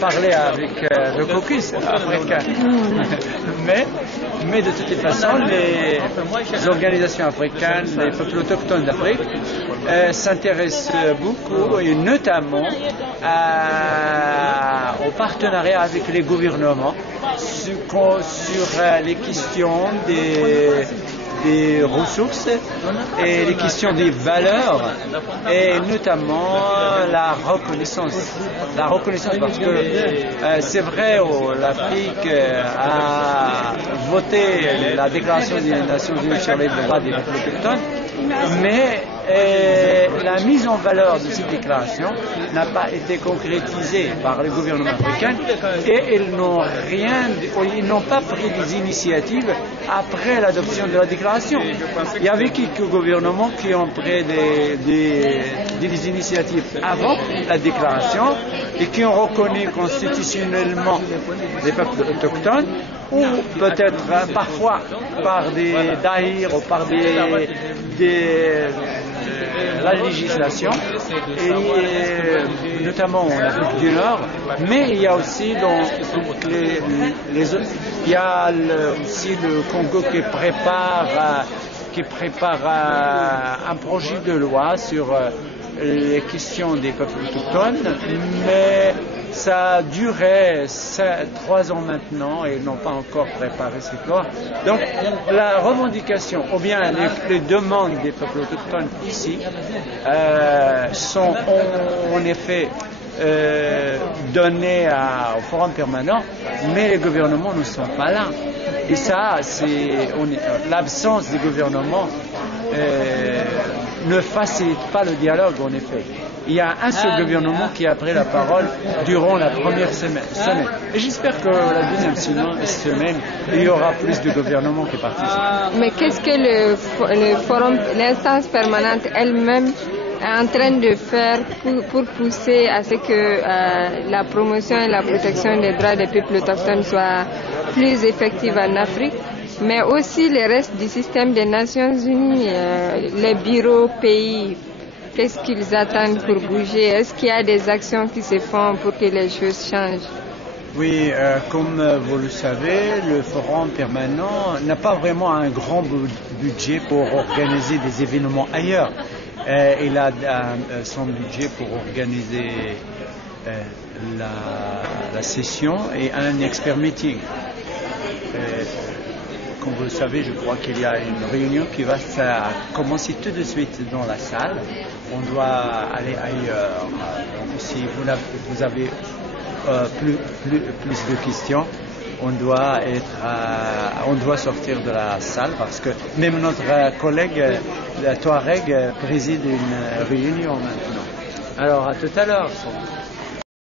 Parler avec le caucus africain. mais de toute façon, les organisations africaines, les peuples autochtones d'Afrique s'intéressent beaucoup et notamment au partenariat avec les gouvernements sur les questions des ressources et les questions des valeurs et notamment la reconnaissance. La reconnaissance parce que c'est vrai, l'Afrique a voté la déclaration des Nations Unies sur les droits des peuples autochtones, mais la mise en valeur de cette déclaration n'a pas été concrétisée par le gouvernement africain et ils n'ont pas pris des initiatives après l'adoption de la déclaration. Il y avait quelques gouvernements qui ont pris des initiatives avant la déclaration et qui ont reconnu constitutionnellement les peuples autochtones ou peut-être parfois par des dahir ou par la législation, et notamment en Afrique du Nord, mais il y a aussi aussi le Congo qui prépare un projet de loi sur les questions des peuples autochtones, mais ça a duré 3 ans maintenant et ils n'ont pas encore préparé cette loi. Donc la revendication, ou bien les demandes des peuples autochtones ici sont en effet données au Forum permanent, mais les gouvernements ne sont pas là. Et ça, l'absence des gouvernements ne facilite pas le dialogue en effet. Il y a un seul gouvernement qui a pris la parole durant la première semaine. Et j'espère que la deuxième semaine, il y aura plus de gouvernements qui participent. Mais qu'est-ce que l'instance permanente elle-même est en train de faire pour pousser à ce que la promotion et la protection des droits des peuples autochtones soient plus effectives en Afrique, mais aussi le reste du système des Nations Unies, les bureaux pays? Qu'est-ce qu'ils attendent pour bouger? Est-ce qu'il y a des actions qui se font pour que les choses changent? Oui, comme vous le savez, le Forum permanent n'a pas vraiment un grand budget pour organiser des événements ailleurs. Il a son budget pour organiser la session et un expert meeting. Comme vous le savez, je crois qu'il y a une réunion qui va commencer tout de suite dans la salle. On doit aller ailleurs. Donc, si vous avez plus de questions, on doit sortir de la salle parce que même notre collègue Touareg préside une réunion maintenant. Alors à tout à l'heure.